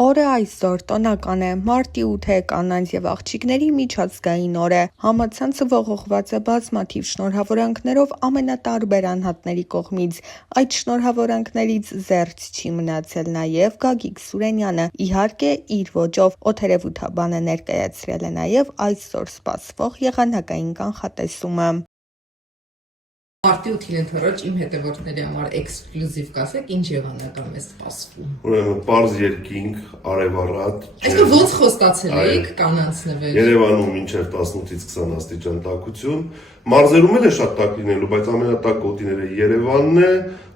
Օրը այսօր տոնական է, մարտի 8 կանանց և աղջիկների միջազգային օր է, համացանցը ողողված է բազմաթիվ շնորհավորանքներով ամենատարբեր անհատների կողմից, այդ շնորհավորանքներից զերծ չի մնացել նաև Գագիկ Սուրենյանը, իհարկե իր ոճով, օդերևութաբանը ներկայացրել է նաև այսօր սպասվող եղանակային կանխատեսումը։ Մարտի 8-ին ընթառաջ իմ հետևորդների համար էքսկլյուզիվ կասեք, ինչ եղանակա մեզ սպասվում։ Ուրեմն պարզ երկինք, արևառատ։ Այսինքն ոնց խոստացել էիք կանանց նվեր։ Երևանում մինչև 18-ից 20 աստիճան տաքություն։ Մարզերում էլ է շատ տաք լինելու, բայց ամենատաք գոտիները Երևանն է,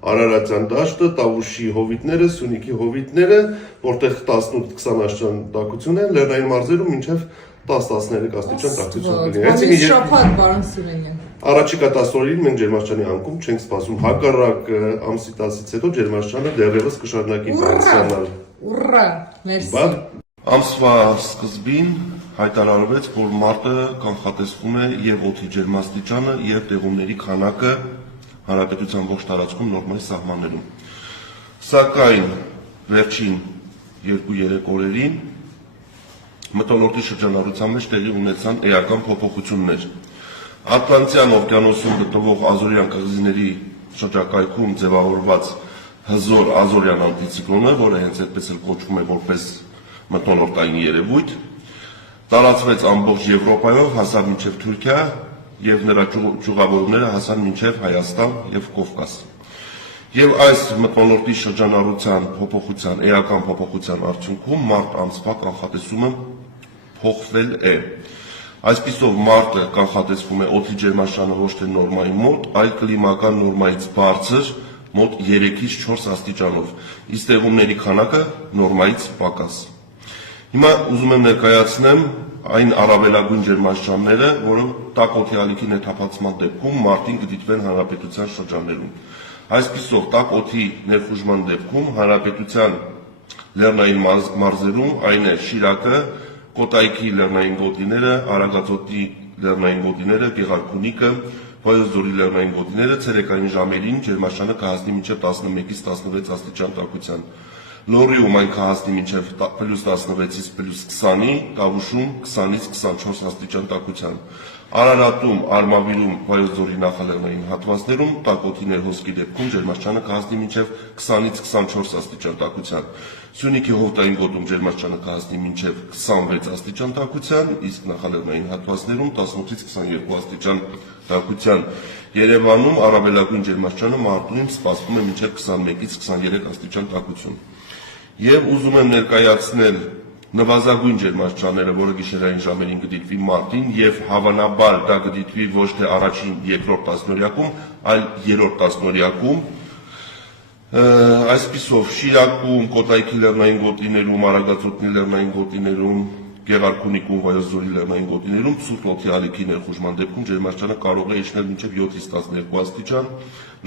Արարատյան դաշտը, Տավուշի հովիտները, Սյունիքի հովիտները, որտեղ 18-20 աստիճան տաքություն է, լեռնային մարզերում մինչև 10-13 աստիճան տաքություն կլինի։ Շաբաթ, պարոն Սուրենյան։ Առաջիկա 10 օրերին մենք ջերմաստիճանի անկում չենք սպասում, հակառակ ամսի 10-ից հետո ջերմաստիճանը դեռևս կշարունակի բարձրանալ։ Ուռա, մերսի։ Ամսվա սկզբին հայտարարվեց, որ մարտը կանխատեսվում է եւ օդի ջերմաստիճանը եւ տեղումների քանակը հանրապետության ողջ տարածքում նորմայի սահմաններում։ Սակայն վերջին 2-3 օրերին մթնոլորտի շրջանառության մեջ տեղի ունեցան էական փոփոխություններ։ Ատլանտյան օվկիանոսում գտնվող ազորյան կղզիների շրջակայքում ձևավորված հզոր ազորյան անտիցիկլոնը, որը հենց այդպես էլ կոչվում է որպես մթնոլորտային երևույթ, տարածվեց ամբողջ Եվրոպայով, հասավ մինչև Թուրքիա եւ նրա ճյուղավորումները հասան մինչև Հայաստան եւ Կովկաս։ Եվ այս մթնոլորտի շրջանառության փոփոխության, էական փոփոխության արդյունքում մարտ ամսվա կանխատեսումը փոխվել է։ Այսպիսով մարտը կանխատեսվում է օդի ջերմաստիճանը ոչ թե նորմայի մոտ, այլ կլիմական նորմայից բարձր, մոտ 3-ից 4 աստիճանով, իսկ տեղումների քանակը նորմայից պակաս։ Հիմա ուզում եմ ներկայացնեմ այն առավելագույն ջերմաստիճանները, որը տաք օդի ալիքի ներթափանցման դեպքում մարտին կդիտվեն հանրապետության շրջաններում։ Այսպիսով տաք օդի ներխուժման դեպքում հանրապետության լեռնային մարզերում, այն է Շիրակը, Կոտայքի լեռնային գոտիները, Արագածոտի լեռնային գոտիները, Գեղարքունիքը, Վայոց ձորի լեռնային գոտիները ցերեկային ժամերին ջերմաստիճանը կհասնի մինչև 11-ից 16 աստիճան տաքության։ Լոռիում այն կհասնի մինչև +16-ից +20-ի, Տավուշում 20-ից 24 աստիճան տաքության։ Արարատում, Արմավիրում, Վայոց ձորի նախալեռնային հատվածներում տաք օդի ներհոսքի դեպքում ջերմաստիճանը կհասնի մինչև 20-ից 24 աստիճան տաքության։ Սյունիքի հովտային գոտում ջերմաստիճանը կհասնի մինչև 26 աստիճան տաքության, իսկ նախալեռնային հատվածներում 18-ից 22 աստիճան տաքության։ Երևանում առավելագույն ջերմաստիճանը մարտին սպասվում է մինչև 21-ից 23 աստիճան տաքություն։ Եվ ուզում եմ ներկայացնել նվազագույն ջերմաստիճանները, որը գիշերային ժամերին կդիտվի մարտին եւ հավանաբար դա կդիտվի ոչ թե առաջին, երկրորդ տասնօրյակում, այլ երրորդ տասնօրյակում։ Այսպիսով Շիրակում, Կոտայքի լեռնային գոտիներում, Արագածոտնի լեռնային գոտիներում, Գեղարքունիքում, Վայոց ձորի լեռնային գոտիներում ցուրտ օդի ալիքի ներխուժման դեպքում ջերմաստիճանը կարող է իջնել մինչև 7-ից 12 աստիճան,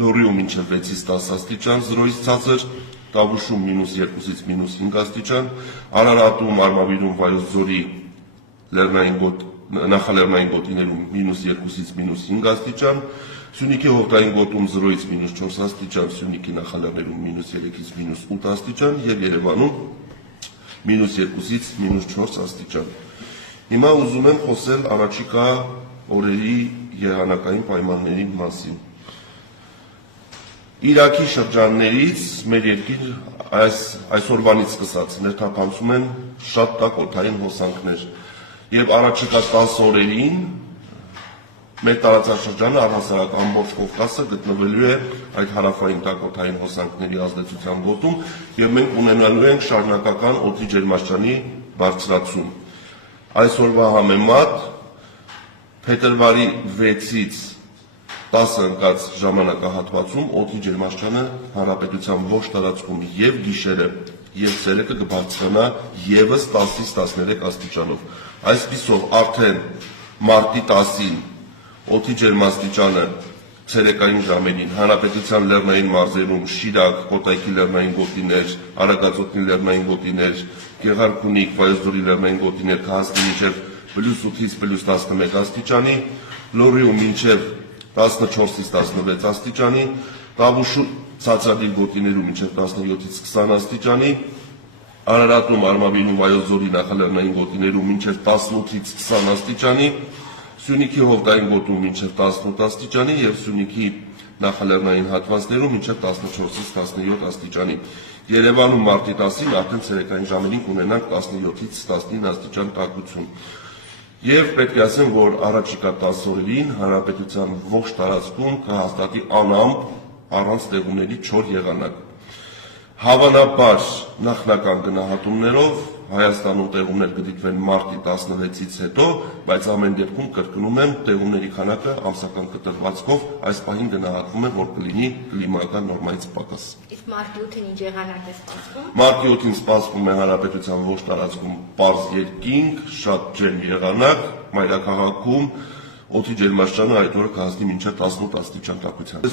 Լոռիում մինչև 6-ից 10 աստիճան, զրոյից ցածր, Տավուշում -2-ից -5 աստիճան, Արարատում, Արմավիրում, Վայոց ձորի նախալեռնային գոտիներում -2-ից -5 աստիճան, Սյունիքի հովտային գոտում 0-ից -4 աստիճան, Սյունիքի նախալեռներում -3-ից -8 աստիճան եւ Երևանում -2-ից -4 աստիճան։ Հիմա ուզում եմ խոսել առաջիկա օրերի եղանակային պայմանների մասին։ Իրաքի շրջաններից մեր երկիր այսօրվանից սկսած ներթափանցում են շատ տաք օդային հոսանքներ եւ առաջիկա 10 օրերին մեր տարածաշրջանը առհասարակ ամբողջ Կովկասը գտնվելու է այդ հարավային տաք օդային հոսանքների ազդեցության գոտում եւ մենք ունենալու ենք շարունակական օդի ջերմաստիճանի բարձրացում։ Այսօրվա համեմատ փետրվարի 6-ից 10 ընկած ժամանակահատվածում օդի ջերմաստիճանը հանրապետության ողջ տարածքում եւ գիշերը եւ ցերեկը կբարձրանա եւս 10-ից 13 աստիճանով։ Այսպիսով արդեն մարտի 10-ին օդի ջերմաստիճանը ցերեկային ժամերին հանրապետության լեռնային մարզերում Շիրակ, Կոտայքի լեռնային գոտիներ, Արագածոտնի լեռնային գոտիներ, Գեղարքունիք, Վայոց ձորի լեռնային գոտիներ կհասնի մինչև +8-ից +11 աստիճանի, Լոռիում մինչև 14-ից 16 աստիճանի, Տավուշում ցածրադիր գոտիներում մինչև 17-ից 20 աստիճանի, Արարատում, Արմավիրում, Վայոց ձորի նախալեռնային գոտիներում մինչև 18-ից 20 աստիճանի, Սյունիքի հովտային գոտում մինչև 18 աստիճանի եւ Սյունիքի նախալեռնային հատվածներում մինչև 14-ից 17 աստիճանի։ Երևանում մարտի 10-ին արդեն ցերեկային ժամերին կունենանք 17-ից 19 աստիճան տաքություն։ Եվ պետք է ասեմ, որ առաջիկա 10 օրերին հանրապետության ողջ տարածքում կհաստատի անամպ առանց տեղումների չոր եղանակ։ Հավանաբար նախնական գնահատումներով Հայաստանում տեղումներ կդիտվեն մարտի 16-ից հետո, բայց ամեն դեպքում կրկնում եմ, տեղումների քանակը ամսական կտրվածքով այս պահին գնահատվում է, որ կլինի կլիմայական նորմայից պակաս։ Իսկ մարտի 8-ին ինչ եղանակ է սպասվում։ Մարտի 8-ին սպասվում է հանրապետության ողջ տարածքում պարզ երկինք, շատ ջերմ եղանակ, մայրաքաղաքում օդի ջերմաստիճանը այդ օրը կհասնի մինչև 18 աստիճան տաքության։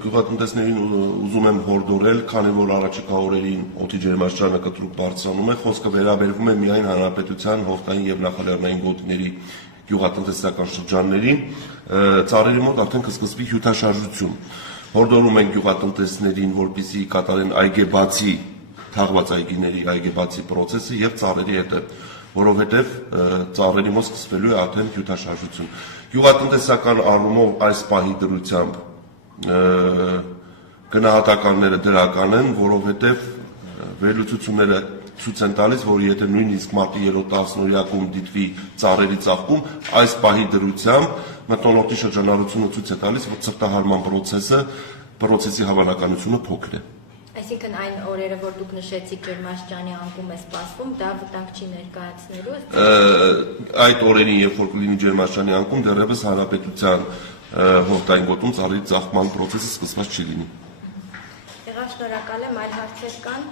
Գյուղատնտեսներին ուզում եմ հորդորել, քանի որ առաջիկա օրերին օդի ջերմաստիճանը կտրուկ բարձրանում է, խոսքը վերաբերվում է միայն հանրապետության հովտային եւ նախալեռնային գոտիների գյուղատնտեսական շրջաններին, ծառերի մոտ արդեն կսկսվի հյութաշարժություն։ Հորդորում ենք գյուղատնտեսներին, որպեսզի կատարեն այգեբացի, թաղված այգիների այգեբացի process-ը եւ ծառերի հետ, որովհետեւ ծառերի մոտ սկսվելու է արդեն հյութաշարժություն։ Գյուղատնտեսական առումով այս պահի դրությամբ գնահատականները դրական են, որովհետեւ վերլուծությունները ցույց են տալիս, որ եթե նույնիսկ մարտի 3-10-օրյակում դիտվի ծառերի ծաղկում, այս պահի դրությամբ մթնոլորտի շրջանառությունը ցույց է տալիս, որ ցրտահարման process-ի հավանականությունը փոքր է։ Այսինքն այն օրերը, որ դուք նշեցիք ջերմաստիճանի անկում է սպասվում, դա վտանգ չի ներկայացնելու։ Այդ օրերին, երբ որ կլինի ջերմաստիճանի անկում, դեռևս հանրապետության հովտային գոտում ծառերի ծաղկման process-ը սկսված չի լինի։ Եղավ, շնորհակալ եմ, այլ հարցեր կան։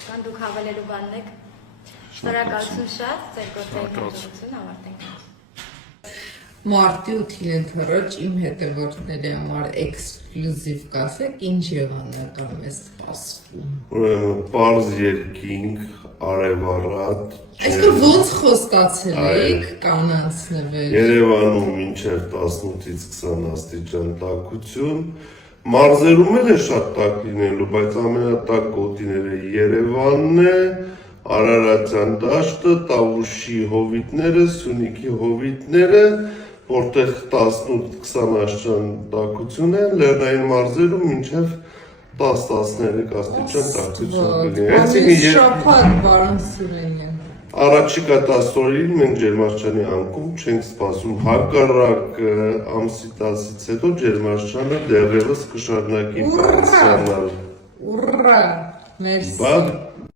Չկան, դուք հավելելու բանն եք։ Շնորհակալություն շատ, ձեր գործերի հաջողություն ավարտենք։ Մարտի 8-ին ընթրոջ իմ հետևորդների համար էքսկլյուզիվ կասեք, ինչ եղանակ է սպասվում։ Պարզ երկինք, արևառատ, Այսինքն ոնց խոստացել եք կանանց նվեր։ Երևանում մինչև 18-ից 20 աստիճան տաքություն, մարզերում էլ է շատ տաք լինելու, բայց ամենատաք գոտիները Երևանն է, Արարատյան դաշտը, Տավուշի հովիտները, Սյունիքի հովիտները, որտեղ 18-20 աստիճան տաքություն է, լեռնային մարզերում մինչև 10-13 աստիճան տաքություն կլինի։ Շաբաթ, պարոն Սուրենյան։ Առաջիկա 10 օրերին մենք ջերմաստիճանի անկում չենք սպասում, հակառակ ամսի 10-ից հետո ջերմաստիճանը դեռևս կշարունակի բարձրանալ։ Ուռա, մերսի։